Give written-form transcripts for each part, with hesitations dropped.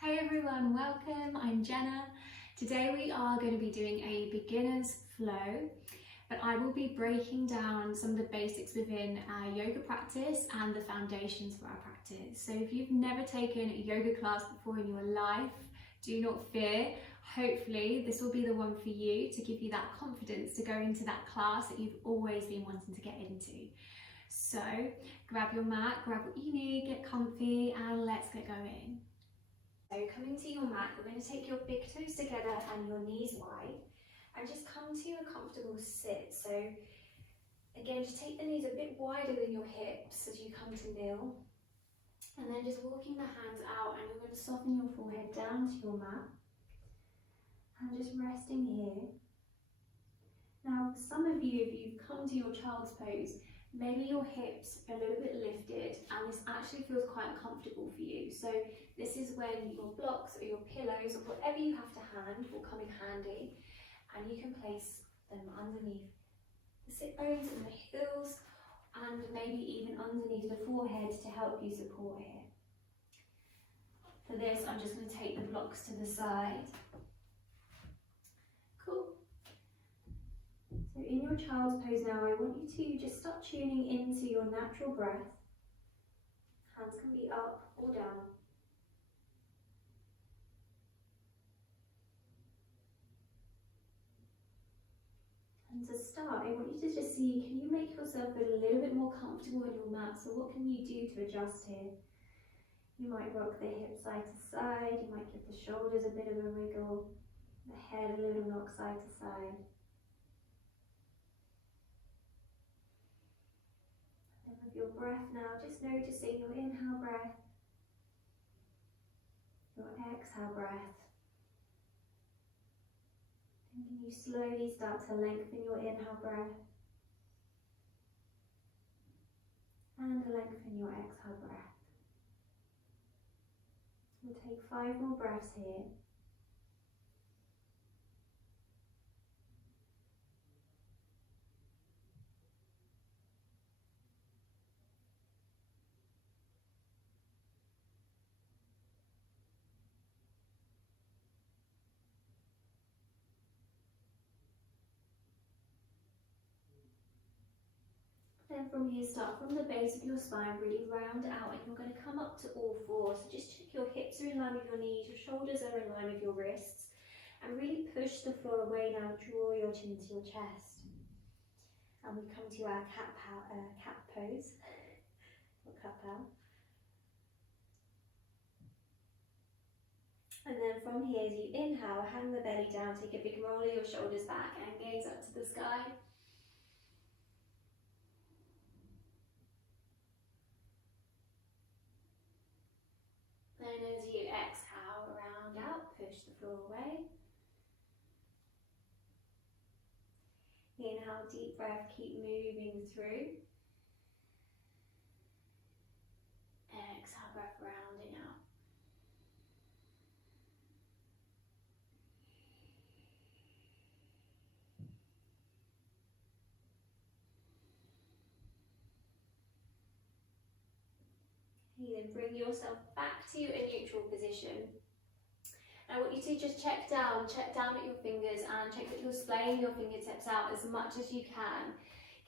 Hey everyone, welcome. I'm Jenna. Today we are going to be doing a beginner's flow, but I will be breaking down some of the basics within our yoga practice and the foundations for our practice. So if you've never taken a yoga class before in your life, do not fear. Hopefully this will be the one for you to give you that confidence to go into that class that you've always been wanting to get into. So grab your mat, grab what you need, get comfy, and let's get going. So coming to your mat, you're going to take your big toes together and your knees wide and just come to a comfortable sit. So again, just take the knees a bit wider than your hips as you come to kneel, and then just walking the hands out, and you're going to soften your forehead down to your mat and just resting here. Now for some of you, if you've come to your child's pose, maybe your hips are a little bit lifted and this actually feels quite uncomfortable for you. So this is when your blocks or your pillows or whatever you have to hand will come in handy, and you can place them underneath the sit bones and the heels, and maybe even underneath the forehead to help you support here. For this, I'm just going to take the blocks to the side. Cool. So in your child's pose now, I want you to just start tuning into your natural breath. Hands can be up or down. And to start, I want you to just see, can you make yourself feel a little bit more comfortable on your mat? So what can you do to adjust here? You might rock the hips side to side, you might give the shoulders a bit of a wiggle, the head a little knock side to side. And with your breath now, just noticing your inhale breath, your exhale breath. And can you slowly start to lengthen your inhale breath and lengthen your exhale breath. We'll take 5 more breaths here. Then from here, start from the base of your spine, really round out, and you're going to come up to all fours. So just check your hips are in line with your knees, your shoulders are in line with your wrists, and really push the floor away now. Draw your chin to your chest. And we come to our cat pose, or cat cow. And then from here, as you inhale, hang the belly down, take a big roll of your shoulders back and gaze up to the sky. Then as you exhale, round out, push the floor away. Inhale, deep breath, keep moving through. Exhale, breath rounding out. Then bring yourself back to a neutral position. I want you to just check down at your fingers and check that you're splaying your fingertips out as much as you can.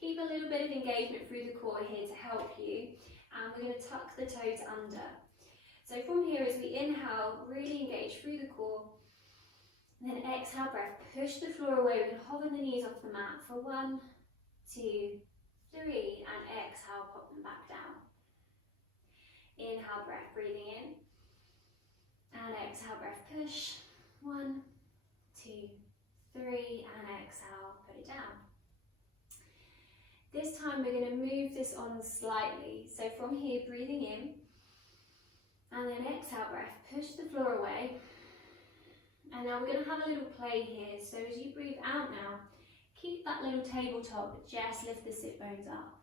Keep a little bit of engagement through the core here to help you, and we're going to tuck the toes under. So from here, as we inhale, really engage through the core, and then exhale breath, push the floor away. We can hover the knees off the mat for 1, 2, 3, and exhale, pop them back down. Inhale, breath, breathing in, and exhale, breath, push. 1, 2, 3, and exhale, put it down. This time we're going to move this on slightly. So from here, breathing in, and then exhale, breath, push the floor away. And now we're going to have a little play here. So as you breathe out now, keep that little tabletop, but just lift the sit bones up.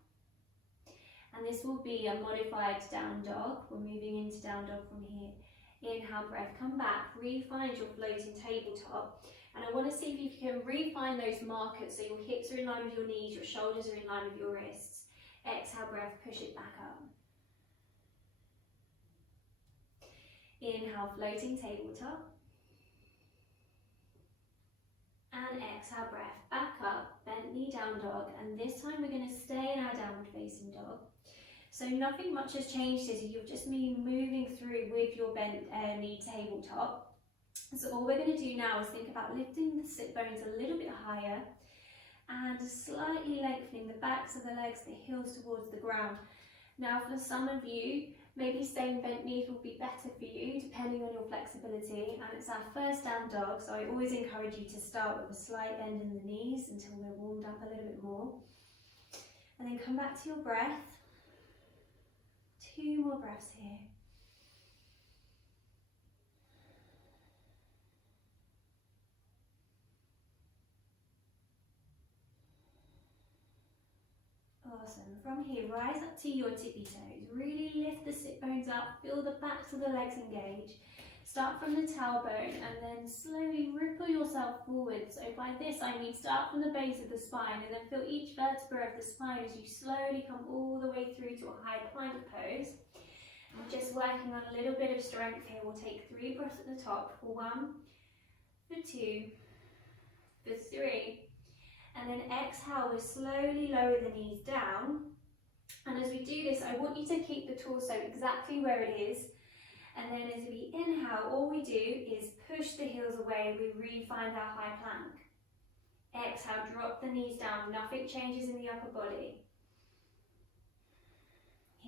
And this will be a modified down dog. We're moving into down dog from here. Inhale, breath, come back, re-find your floating tabletop. And I want to see if you can re-find those markers so your hips are in line with your knees, your shoulders are in line with your wrists. Exhale, breath, push it back up. Inhale, floating tabletop. And exhale, breath back up, bent knee down dog. And this time we're going to stay in our downward facing dog. So nothing much has changed here, so you've just been moving through with your bent knee tabletop. So all we're going to do now is think about lifting the sit bones a little bit higher and slightly lengthening the backs of the legs, the heels towards the ground. Now for some of you, maybe staying bent knees will be better for you depending on your flexibility, and it's our first down dog, so I always encourage you to start with a slight bend in the knees until we're warmed up a little bit more. And then come back to your breath. 2 more breaths here. Awesome. From here, rise up to your tippy toes. Really lift the sit bones up, feel the backs of the legs engage. Start from the tailbone and then slowly ripple yourself forward. So by this I mean start from the base of the spine and then feel each vertebra of the spine as you slowly come all the way through to a high plank pose. I'm just working on a little bit of strength here. We'll take 3 breaths at the top for 1, for 2, for 3. And then exhale, we'll slowly lower the knees down. And as we do this, I want you to keep the torso exactly where it is. And then as we inhale, all we do is push the heels away. We re-find our high plank. Exhale, drop the knees down. Nothing changes in the upper body.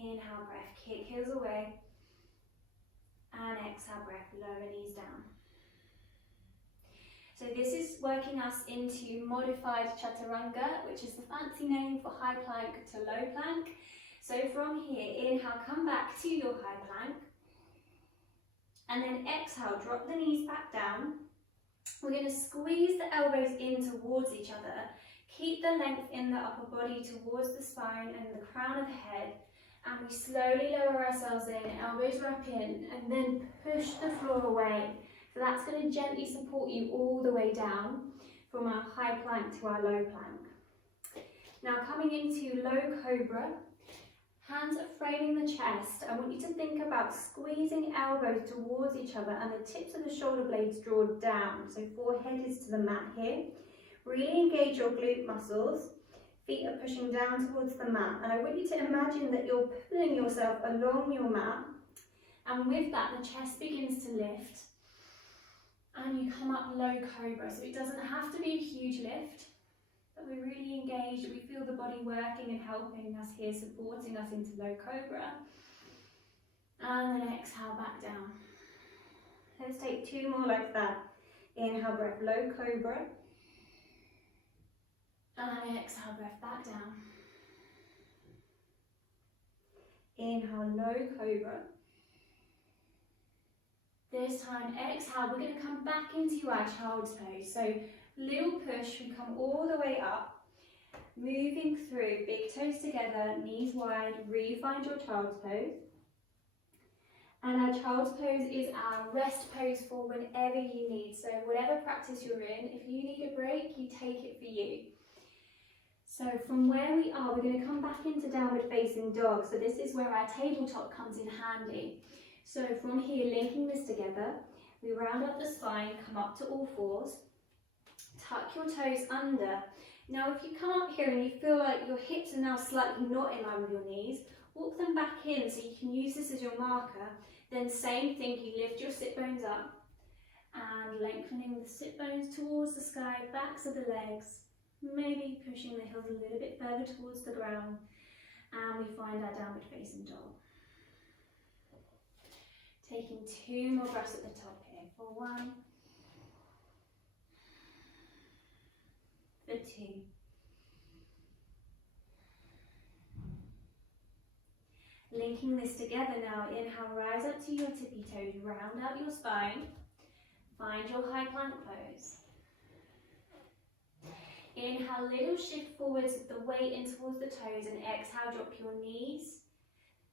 Inhale, breath, kick heels away. And exhale, breath, lower knees down. So this is working us into modified chaturanga, which is the fancy name for high plank to low plank. So from here, inhale, come back to your high plank. And then exhale, drop the knees back down. We're going to squeeze the elbows in towards each other. Keep the length in the upper body towards the spine and the crown of the head. And we slowly lower ourselves in, elbows wrap in, and then push the floor away. So that's going to gently support you all the way down from our high plank to our low plank. Now coming into low cobra, hands are framing the chest. I want you to think about squeezing elbows towards each other and the tips of the shoulder blades draw down. So forehead is to the mat here. Really engage your glute muscles. Feet are pushing down towards the mat. And I want you to imagine that you're pulling yourself along your mat. And with that, the chest begins to lift. And you come up low cobra. So it doesn't have to be a huge lift, but we're really engaged. We feel the body working and helping us here, supporting us into low cobra. And then exhale back down. Let's take 2 more like that. Inhale, breath, low cobra. And exhale, breath, back down. Inhale, low cobra. This time, exhale, we're going to come back into our child's pose. So, little push, we come all the way up, moving through, big toes together, knees wide, re-find your child's pose. And our child's pose is our rest pose for whenever you need. So, whatever practice you're in, if you need a break, you take it for you. So, from where we are, we're going to come back into downward facing dog. So, this is where our tabletop comes in handy. So from here, linking this together, we round up the spine, come up to all fours, tuck your toes under. Now if you come up here and you feel like your hips are now slightly not in line with your knees, walk them back in so you can use this as your marker. Then same thing, you lift your sit bones up and lengthening the sit bones towards the sky, backs of the legs, maybe pushing the heels a little bit further towards the ground, and we find our downward facing dog. Taking 2 more breaths at the top here for 1, for 2, linking this together now. Inhale, rise up to your tippy toes, round out your spine, find your high plank pose. Inhale, little shift forwards with the weight in towards the toes, and exhale, drop your knees,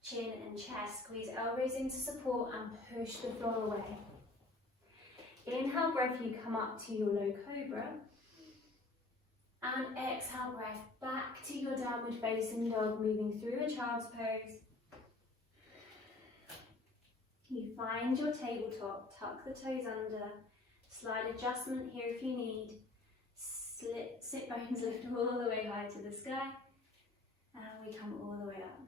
chin and chest, squeeze elbows into support and push the floor away. Inhale, breath, you come up to your low cobra. And exhale, breath, back to your downward facing dog, moving through a child's pose. You find your tabletop, tuck the toes under, slight adjustment here if you need. Sit bones lift all the way high to the sky, and we come all the way up.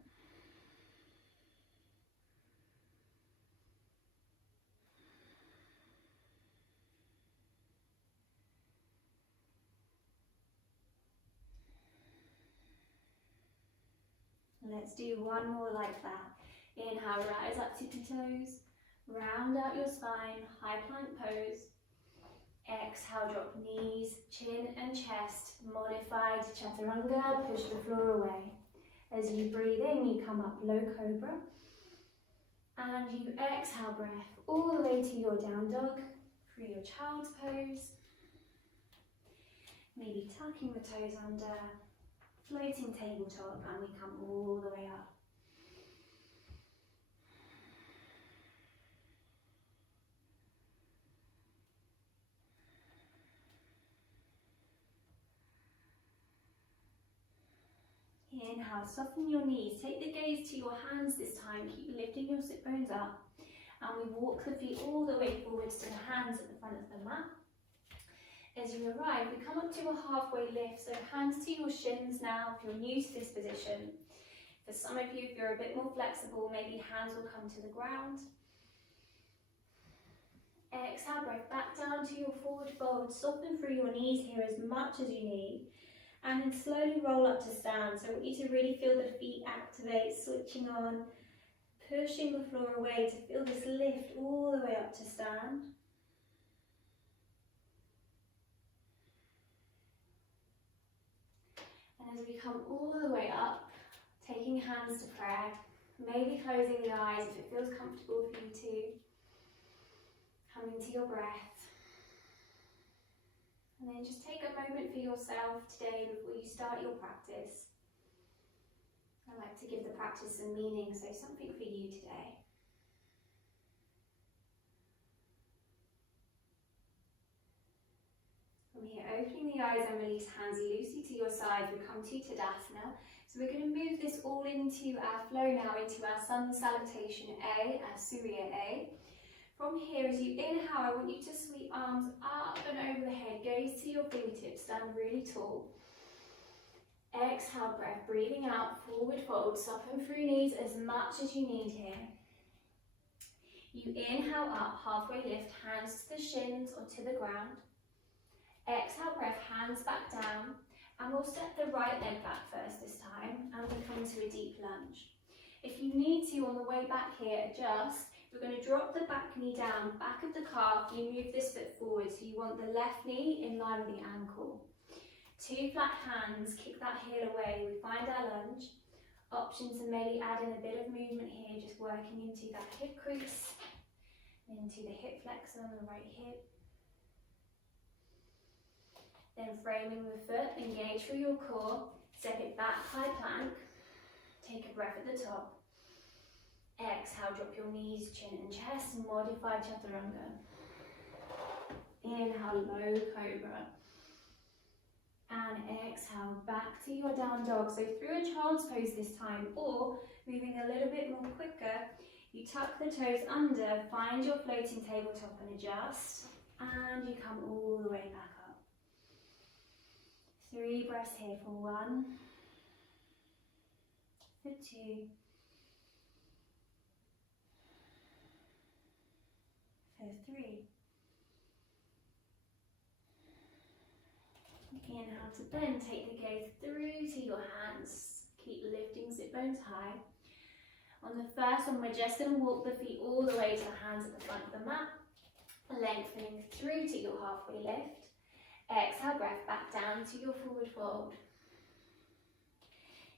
Let's do one more like that. Inhale, rise up, tippy toes. Round out your spine, high plank pose. Exhale, drop knees, chin and chest. Modified chaturanga, push the floor away. As you breathe in, you come up low cobra. And you exhale, breath all the way to your down dog, through your child's pose. Maybe tucking the toes under, floating tabletop, and we come all the way up. Inhale, soften your knees, take the gaze to your hands this time, keep lifting your sit bones up, and we walk the feet all the way forwards to the hands at the front of the mat. As you arrive, we come up to a halfway lift, so hands to your shins now if you're new to this position. For some of you, if you're a bit more flexible, maybe hands will come to the ground. Exhale, breath back down to your forward fold, soften through your knees here as much as you need. And then slowly roll up to stand. So I want you to really feel the feet activate, switching on, pushing the floor away to feel this lift all the way up to stand. And as we come all the way up, taking hands to prayer, maybe closing the eyes if it feels comfortable for you to. Coming to your breath. And then just take a moment for yourself today before you start your practice. I like to give the practice some meaning, so something for you today. From here, opening the eyes and release hands loosely to your side, we come to Tadasana. So we're going to move this all into our flow now, into our Sun Salutation A, our Surya A. From here, as you inhale, I want you to sweep arms up and over the head, gaze to your fingertips, stand really tall. Exhale, breath, breathing out, forward fold, soften through knees as much as you need here. You inhale up, halfway lift, hands to the shins or to the ground. Exhale, breath, hands back down, and we'll step the right leg back first this time, and we come to a deep lunge. If you need to, on the way back here, adjust. We're going to drop the back knee down, back of the calf, you move this foot forward, so you want the left knee in line with the ankle. Two flat hands, kick that heel away, we find our lunge. Options to maybe add in a bit of movement here, just working into that hip crease, into the hip flexor on the right hip. Then framing the foot, engage through your core, step it back, high plank, take a breath at the top. Exhale, drop your knees, chin and chest, modified chaturanga. Inhale, low cobra. And exhale, back to your down dog. So through a child's pose this time, or moving a little bit more quicker, you tuck the toes under, find your floating tabletop and adjust, and you come all the way back up. 3 breaths here for 1, for 2, for 3. Inhale to bend, take the gaze through to your hands. Keep lifting sit bones high. On the first one, we're just going to walk the feet all the way to the hands at the front of the mat, lengthening through to your halfway lift. Exhale, breath back down to your forward fold.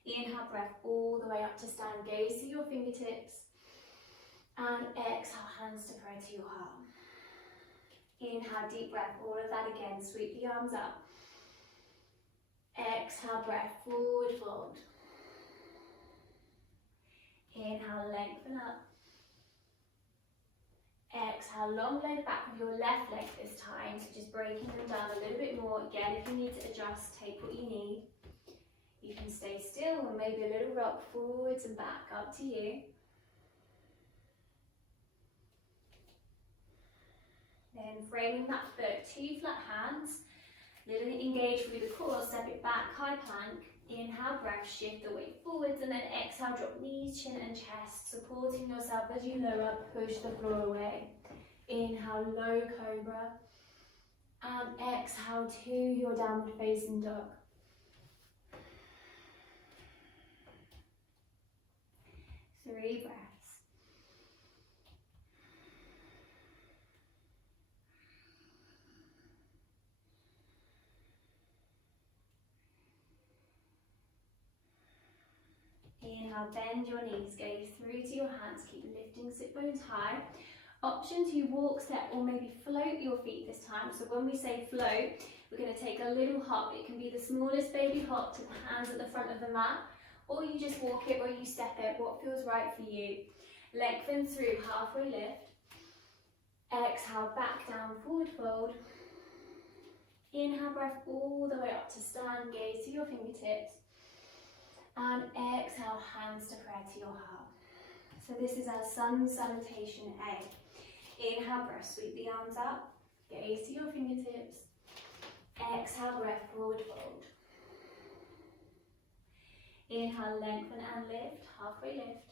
Inhale, breath all the way up to stand, gaze to your fingertips. And exhale, hands to prayer to your heart. Inhale, deep breath, all of that again, sweep the arms up. Exhale, breath, forward fold. Inhale, lengthen up. Exhale, long leg back with your left leg this time, so just breaking them down a little bit more. Again, if you need to adjust, take what you need. You can stay still or maybe a little rock forwards and back, up to you. lengthen, framing that foot, 2 flat hands, letting it engage through the core, step it back, high plank. Inhale, breath, shift the weight forwards, and then exhale, drop knees, chin and chest, supporting yourself as you lower, push the floor away. Inhale, low cobra, and exhale to your downward facing dog. Three breaths. Inhale, bend your knees, gaze through to your hands, keep lifting sit bones high. Option to walk, step, or maybe float your feet this time. So when we say float, we're going to take a little hop. It can be the smallest baby hop to the hands at the front of the mat, or you just walk it or you step it, what feels right for you. Lengthen through, halfway lift. Exhale, back down, forward fold. Inhale, breath all the way up to stand, gaze to your fingertips. And exhale, hands to prayer to your heart. So this is our Sun Salutation A. Inhale, breath, sweep the arms up, gaze to your fingertips. Exhale, breath, forward fold. Inhale, lengthen and lift, halfway lift.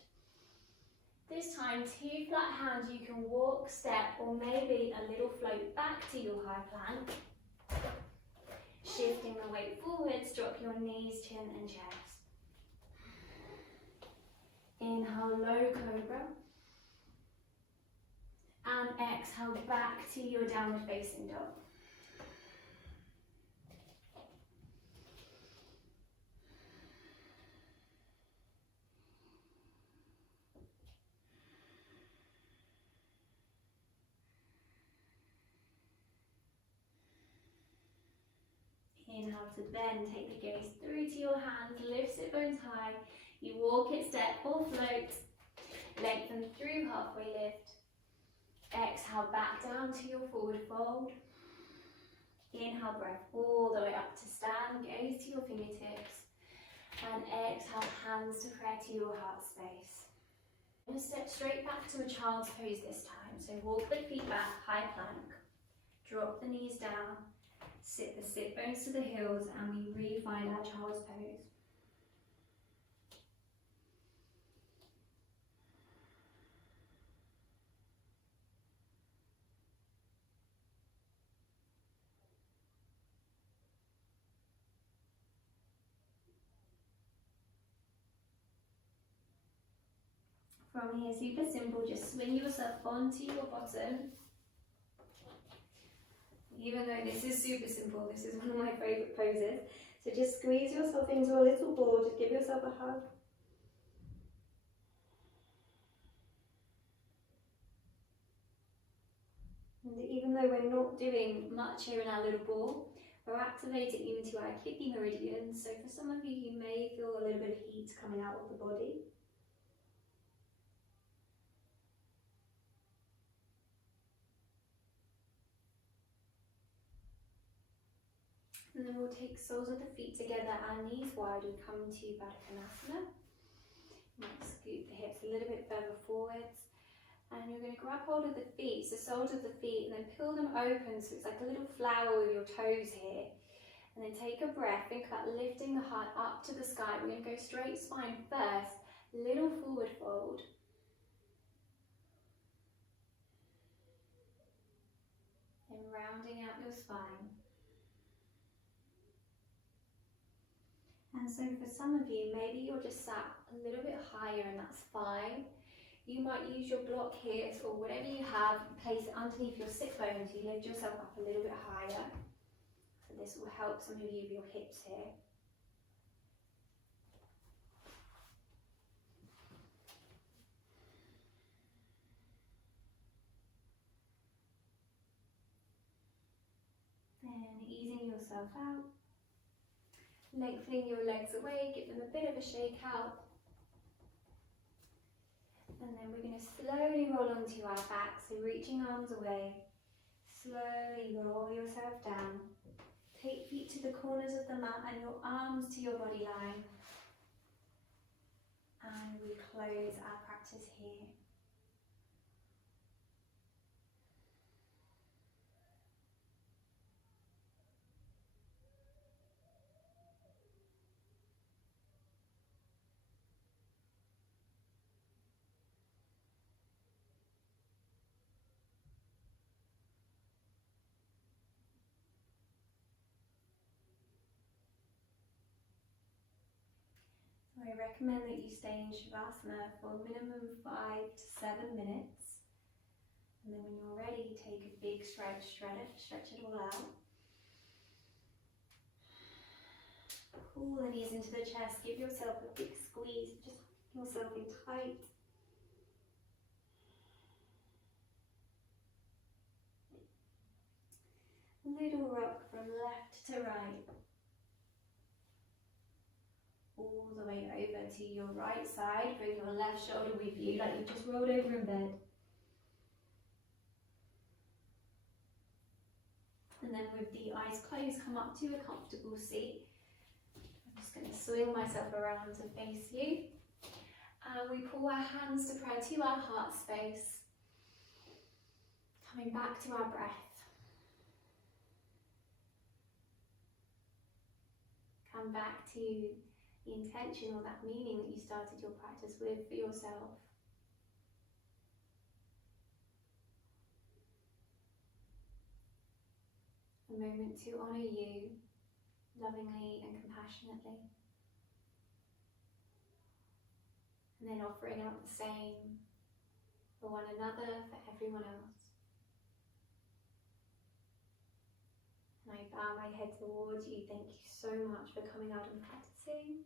This time, 2 flat hands, you can walk, step, or maybe a little float back to your high plank. Shifting the weight forwards, drop your knees, chin and chest. Inhale, low cobra. And exhale, back to your downward facing dog. Inhale to bend, take the gaze through to your hands, lift sit bones high. You walk it, step or float. Lengthen through, halfway lift. Exhale, back down to your forward fold. Inhale, breath all the way up to stand, gaze to your fingertips. And exhale, hands to prayer to your heart space. I'm going to step straight back to a child's pose this time. So walk the feet back, high plank. Drop the knees down. Sit the sit bones to the heels, and we refine our child's pose. From here, super simple, just swing yourself onto your bottom. Even though this is super simple, this is one of my favourite poses. So just squeeze yourself into a little ball, just give yourself a hug. And even though we're not doing much here in our little ball, we're activating into our kidney meridians. So for some of you, you may feel a little bit of heat coming out of the body. And then we'll take soles of the feet together, our knees wide, we come to Baddha Konasana. You might scoot the hips a little bit further forwards. And you're going to grab hold of the feet, so soles of the feet, and then peel them open so it's like a little flower with your toes here. And then take a breath, think about lifting the heart up to the sky. We're going to go straight spine first, little forward fold. Then rounding out your spine. And so for some of you, maybe you're just sat a little bit higher, and that's fine. You might use your block here, or whatever you have, place it underneath your sit bones. You lift yourself up a little bit higher. So this will help some of you with your hips here. Then easing yourself out. Lengthening your legs away, give them a bit of a shake out. And then we're going to slowly roll onto our back, so reaching arms away. Slowly roll yourself down. Take feet to the corners of the mat and your arms to your body line. And we close our practice here. I recommend that you stay in Shavasana for a minimum 5 to 7 minutes. And then when you're ready, take a big stretch it all out. Pull the knees into the chest, give yourself a big squeeze, just keep yourself in tight. Little rock from left to right. All the way over to your right side. Bring your left shoulder with you like you just rolled over in bed. And then with the eyes closed, come up to a comfortable seat. I'm just going to swing myself around to face you. And we pull our hands to prayer to our heart space. Coming back to our breath. Come back to the intention or that meaning that you started your practice with for yourself. A moment to honour you lovingly and compassionately. And then offering out the same for one another, for everyone else. And I bow my head towards you. Thank you so much for coming out and practicing.